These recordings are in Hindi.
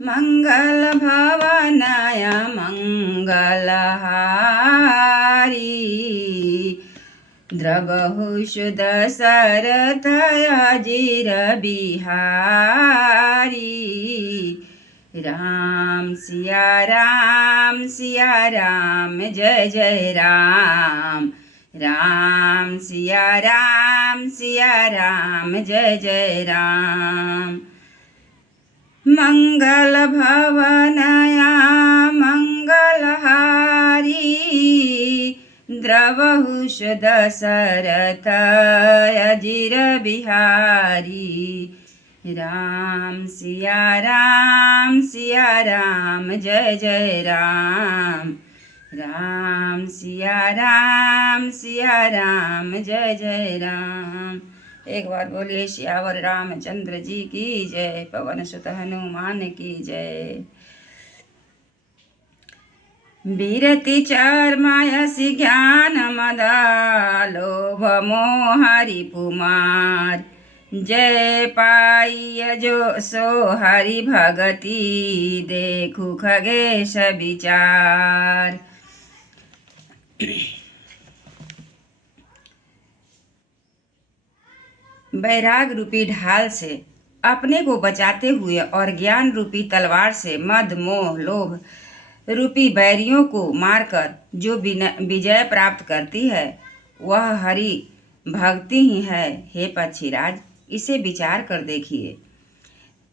मंगल भवनाय मंगलहारी द्रवहु सुद शरथ अजिर बिहारी। राम सिया राम जय जय राम। राम सिया राम जय जय राम। मंगल भवनया मंगलहारी द्रवहु सुद शरथ अजिर बिहारी। राम सिया राम जय जय राम। राम सिया राम जय जय राम। एक बार बोलिए सियावर रामचंद्र जी की जय। पवन सुत हनुमान की जय। विरति चर्मायसि ज्ञान मद लोभ मोह रिपुमार। जय पाइय जो सो हरि भगति देखु खगेश विचार। वैराग रूपी ढाल से अपने को बचाते हुए और ज्ञान रूपी तलवार से मद मोह लोभ रूपी बैरियों को मारकर जो विजय प्राप्त करती है वह हरि भक्ति ही है। हे पक्षीराज, इसे विचार कर देखिए।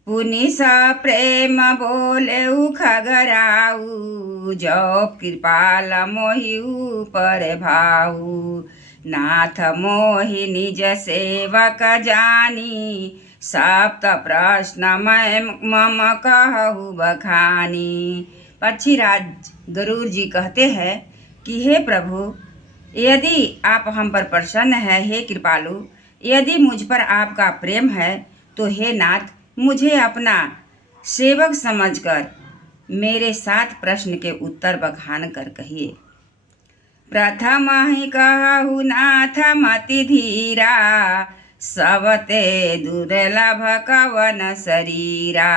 पुनि स प्रेम बोले खगराऊ जो कृपाल मोहिऊ पर भाऊ। नाथ मोहि निज सेवक जानी सप्त प्रश्न मैं मम कहु बखानी। पक्षीराज गरुड़ जी कहते हैं कि हे प्रभु, यदि आप हम पर प्रसन्न है, हे कृपालु, यदि मुझ पर आपका प्रेम है तो हे नाथ, मुझे अपना सेवक समझकर मेरे 7 प्रश्न के उत्तर बखान कर कहिए। प्रथम ही कहु नाथ मति धीरा सबते दुर्लभ कवन शरीरा।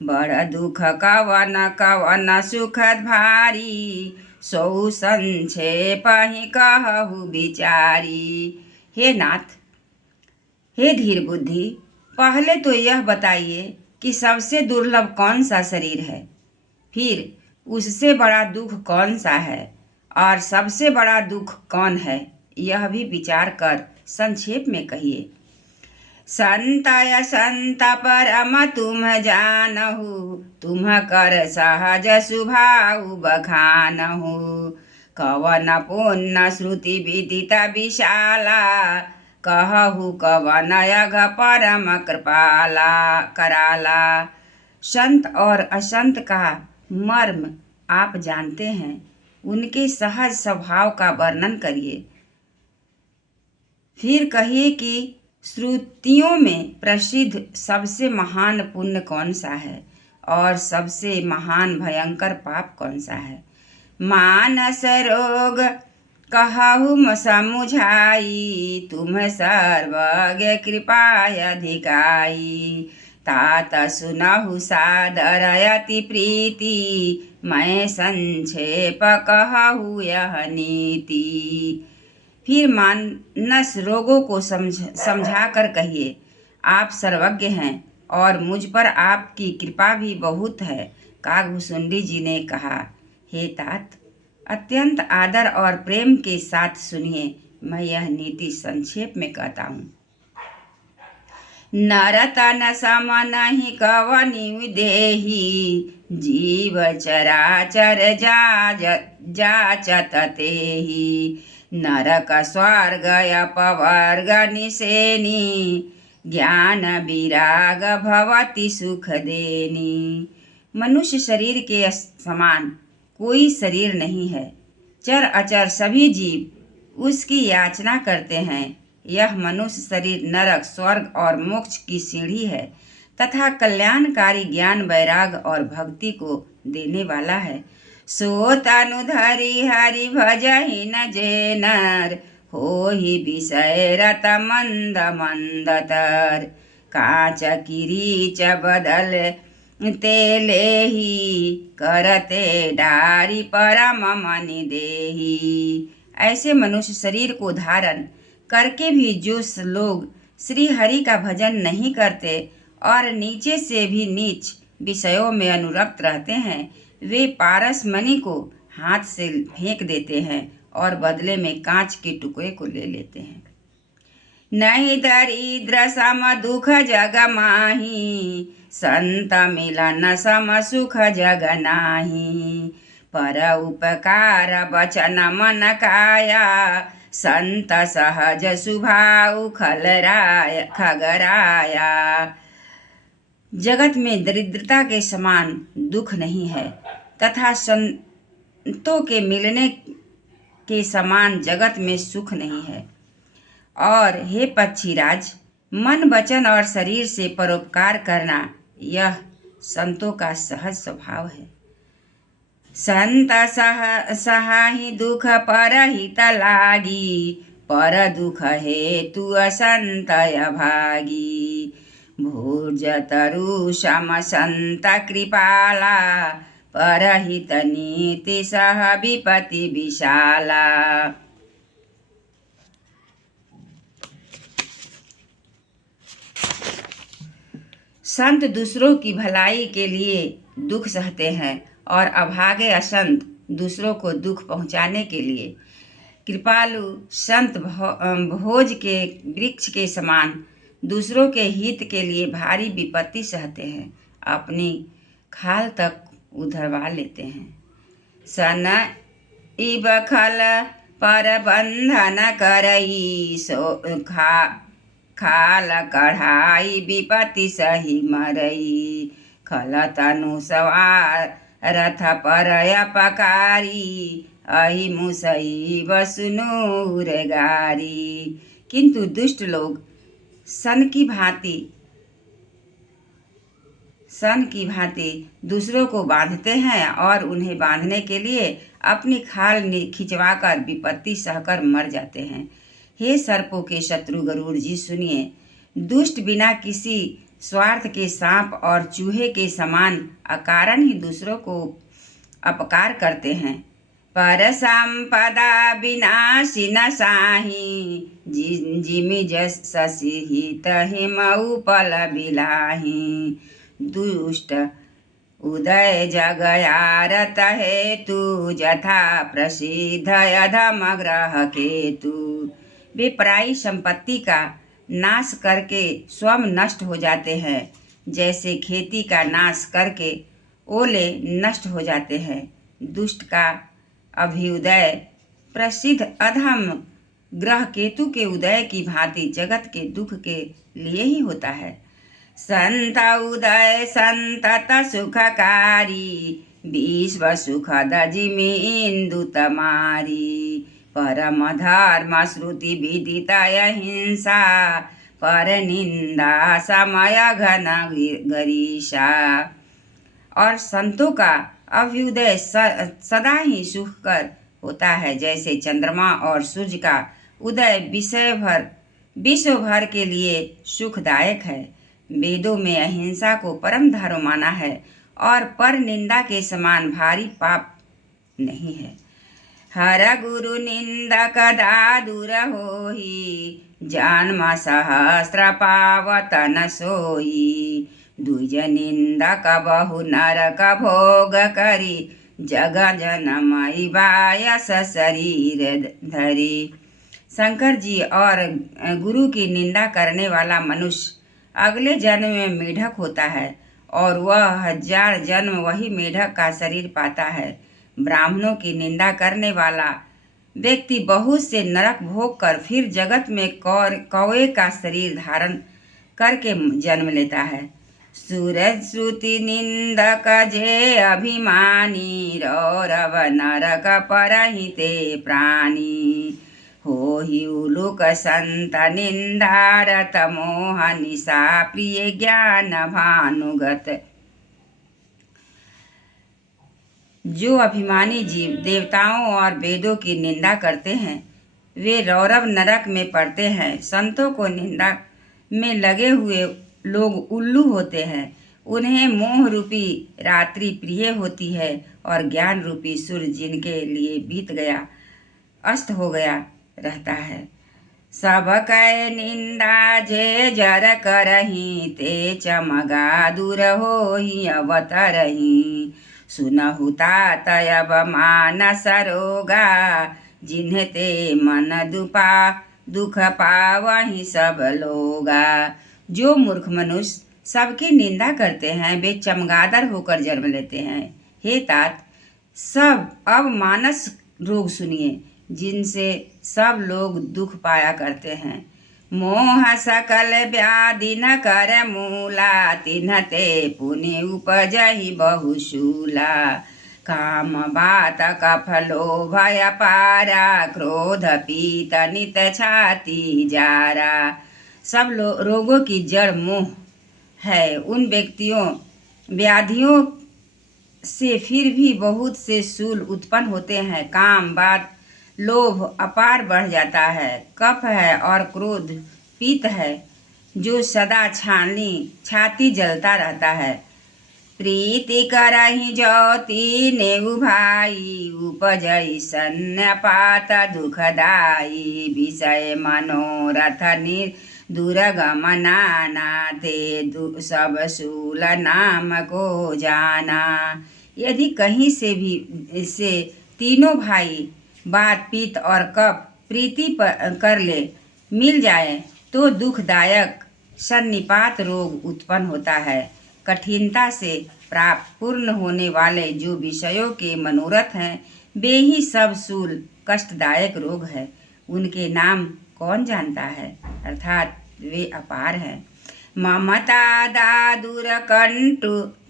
बड़ दुख कवन कवन सुखद भारी सौ संक्षेप ही कहु विचारी। हे नाथ, हे धीर बुद्धि, पहले तो यह बताइए कि सबसे दुर्लभ कौन सा शरीर है, फिर उससे बड़ा दुख कौन सा है और सबसे बड़ा दुख कौन है, यह भी विचार कर संक्षेप में कहिए। संतय संत परम तुम जानहु तुम कर सहज सुभाऊ बखानहु। कवन पुण्य श्रुति विदित विशाला कहु कवन यज्ञ परम कृपाला कराला। संत और असंत का मर्म आप जानते हैं, उनके सहज स्वभाव का वर्णन करिए। फिर कहिए कि श्रुतियों में प्रसिद्ध सबसे महान पुण्य कौन सा है और सबसे महान भयंकर पाप कौन सा है। मानस रोग कहु समुझाई तुम सर्वज्ञ कृपाय अधिकाई। तात सुनहु सादर अति प्रीति मैं संक्षेप कहु यह नीति। फिर मानस रोगों को समझा कर कहिए, आप सर्वज्ञ हैं और मुझ पर आपकी कृपा भी बहुत है। कागभूषुंडी जी ने कहा, हे तात, अत्यंत आदर और प्रेम के साथ सुनिए, मैं यह नीति संक्षेप में कहता हूँ। नरतन सम नहीं कवनि देही जीव चराचर जाचत तेहि। नरक स्वर्ग अपवर्ग निसेनी ज्ञान विराग भवति सुख देनी। मनुष्य शरीर के समान कोई शरीर नहीं है। चर अचर सभी जीव उसकी याचना करते हैं। यह मनुष्य शरीर नरक स्वर्ग और मोक्ष की सीढ़ी है तथा कल्याणकारी ज्ञान वैराग और भक्ति को देने वाला है। सो तनु धरि हरि भजहि न जे नर होहि विषय रत मंद मंद तर। कांच किरीच बदल ते लेही करते डारी परम मनि देही। ऐसे मनुष्य शरीर को धारण करके भी जो लोग श्री हरि का भजन नहीं करते और नीचे से भी नीच विषयों में अनुरक्त रहते हैं, वे पारस मणि को हाथ से फेंक देते हैं और बदले में कांच के टुकड़े को ले लेते हैं। नहीं दरिद्र सम दुख जग माही, संत मिलन सम सुख जग नाही। पर उपकार बचन मन काया, संत सहज स्वभाव खगराया। जगत में दरिद्रता के समान दुख नहीं है तथा संतों के मिलने के समान जगत में सुख नहीं है। और हे पक्षीराज, मन वचन और शरीर से परोपकार करना यह संतों का सहज स्वभाव है। संत सहाहि दुख परहित लागी, पर दुख हेतु असंत अभागी। भुज तरु सम संत कृपाला, परहित नीति सह विपति विशाला। संत दूसरों की भलाई के लिए दुख सहते हैं और अभागे असंत दूसरों को दुख पहुंचाने के लिए। कृपालु संत भोज के वृक्ष के समान दूसरों के हित के लिए भारी विपत्ति सहते हैं, अपनी खाल तक उधरवा लेते हैं। सन इब खल पर बंधन करई, सो खाल कढ़ाई विपत्ति सही मरई। खल तनु सवार रथ पर अपकारी, अहि मुसई बसुनूर गारी। किंतु दुष्ट लोग सन की भांति दूसरों को बांधते हैं और उन्हें बांधने के लिए अपनी खाल खिंचवाकर विपत्ति सहकर मर जाते हैं। हे सर्पों के शत्रु गरुड़ जी, सुनिए। दुष्ट बिना किसी स्वार्थ के सांप और चूहे के समान अकारण ही दूसरों को अपकार करते हैं। पर संपदा विनाशी न साही, जिमि जस शशि हित हिम उपल बिलाही। दुष्ट उदय जगयारत हेतु, जथा प्रसिद्ध अधम ग्रह केतु। वे पराई संपत्ति का नाश करके स्वयं नष्ट हो जाते हैं, जैसे खेती का नाश करके ओले नष्ट हो जाते हैं। दुष्ट का अभ्युदय प्रसिद्ध अधम ग्रह केतु के उदय की भांति जगत के दुख के लिए ही होता है। संत उदय संतत सुखकारी, विश्व सुखद जिमि इंदु तमारी। परम धर्म श्रुति विदित अहिंसा, पर निंदा समय घन गरीषा। और संतों का अभ्युदय सदा ही सुखकर होता है, जैसे चंद्रमा और सूर्य का उदय विश्व भर के लिए सुखदायक है। वेदों में अहिंसा को परम धर्म माना है और पर निंदा के समान भारी पाप नहीं है। हर गुरु निंदक दादुर होई, जन्म सहस्र पावत न सोई। द्विज निंदक बहु नरक भोग करी, जग जनमई बायस शरीर धरी। शंकर जी और गुरु की निंदा करने वाला मनुष्य अगले जन्म में मेढक होता है और वह 1000 जन्म वही मेढक का शरीर पाता है। ब्राह्मणों की निंदा करने वाला व्यक्ति बहुत से नरक भोग कर फिर जगत में कौवे का शरीर धारण करके जन्म लेता है। सूरज श्रुति निंदक जे अभिमानी, रौरव नरक परहिते प्राणी। होहि उलुक संत निंदारत, मोह निशा प्रिय ज्ञान भानुगत। जो अभिमानी जीव देवताओं और वेदों की निंदा करते हैं, वे रौरव नरक में पड़ते हैं। संतों को निंदा में लगे हुए लोग उल्लू होते हैं। उन्हें मोह रूपी रात्रि प्रिय होती है और ज्ञान रूपी सूर्य जिनके लिए बीत गया अस्त हो गया रहता है। सब कै निंदा जे जर करही ते चमगा दूर होहि अवतरही सुनहु तात अब मानस रोगा जिन्हें ते मन दुख पावहि सब लोगा। जो मूर्ख मनुष्य सबकी निंदा करते हैं वे चमगादड़ होकर जन्म लेते हैं। हे तात, सब अब मानस रोग सुनिए जिनसे सब लोग दुख पाया करते हैं। मोह सकल व्याधि न कर मूला तिन्ह ते पुनि उपजहि बहुशूला काम बात कफ लोभ अपारा क्रोध पीत नित छाती जारा। सब रोगों की जड़ मोह है। उन व्याधियों से फिर भी बहुत से शूल उत्पन्न होते हैं। काम बात लोभ अपार बढ़ जाता है, कफ है और क्रोध पीत है जो सदा छाती जलता रहता है। प्रीति करहि ज्योति नेउ भाई उपजई सन्नपात दुखदाई विषय मनोरथ दुर्गम नाना ते सब शूल नाम को जाना। यदि कहीं से भी से तीनों भाई बात पित्त और कफ प्रीति कर ले मिल जाए तो दुखदायक सन्निपात रोग उत्पन्न होता है। कठिनता से प्राप्त पूर्ण होने वाले जो विषयों के मनोरथ हैं वे ही सब शूल कष्टदायक रोग है। उनके नाम कौन जानता है, अर्थात वे अपार हैं। ममता दादुर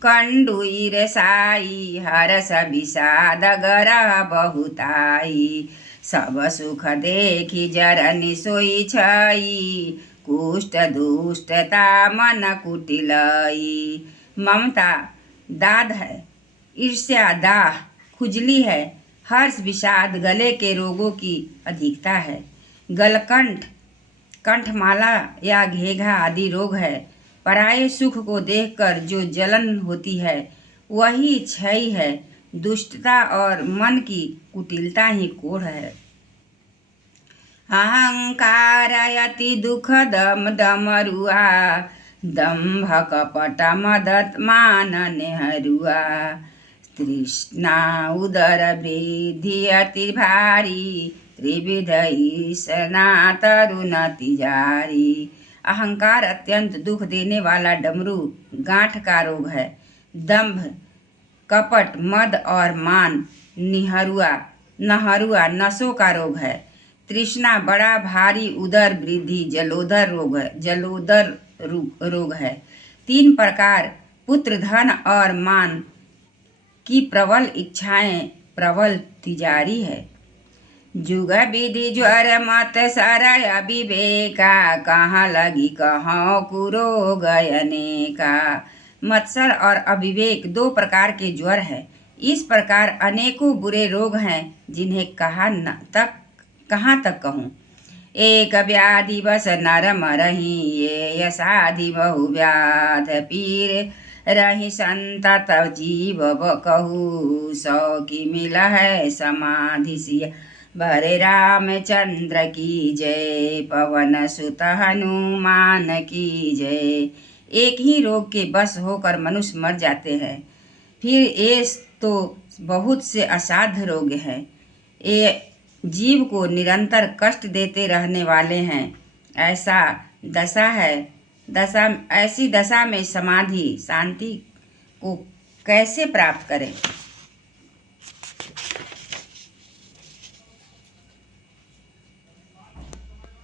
कंडु ईर्षाई हरस विषाद गरह बहुताई सब सुख देखी जरनि सोई छई कुष्ठ दुष्टता मन कुटिलई। ममता दाद है, ईर्ष्या दाह खुजली है, हर्ष विषाद गले के रोगों की अधिकता है, गलकंठ कंठमाला या घेघा आदि रोग है। पराये सुख को देखकर जो जलन होती है वही क्षय है। दुष्टता और मन की कुटिलता ही कोढ़ है। अहंकार अति दुख दम डमरुआ दंभ कपट मदत मान नेहरुआ तृष्णा उदर वृद्धि अति भारी त्रिविध ईसना तरुण तिजारी। अहंकार अत्यंत दुख देने वाला डमरू गांठ का रोग है। दंभ कपट मद और मान नहरुआ नसों का रोग है। तृष्णा बड़ा भारी उदर वृद्धि जलोदर रोग है। 3 प्रकार पुत्र धन और मान की प्रबल इच्छाएं प्रबल तिजारी है। जुग विधि ज्वर मत सरय विवेका कहाँ लगी कहाँ कुरोग अनेका। मत्सर और अविवेक 2 प्रकार के ज्वर है। इस प्रकार अनेकों बुरे रोग हैं जिन्हें कहाँ तक कहूँ। एक व्याधि बस नर मरही ये यसाधि बहु व्याध पीर रही संत तब जीव कहू सौ की मिल है समाधि सिया भरे रामचंद्र की जय पवन सुत हनुमान की जय। एक ही रोग के बस होकर मनुष्य मर जाते हैं। फिर ये तो बहुत से असाध्य रोग हैं। ये जीव को निरंतर कष्ट देते रहने वाले हैं। ऐसी दशा में समाधि शांति को कैसे प्राप्त करें।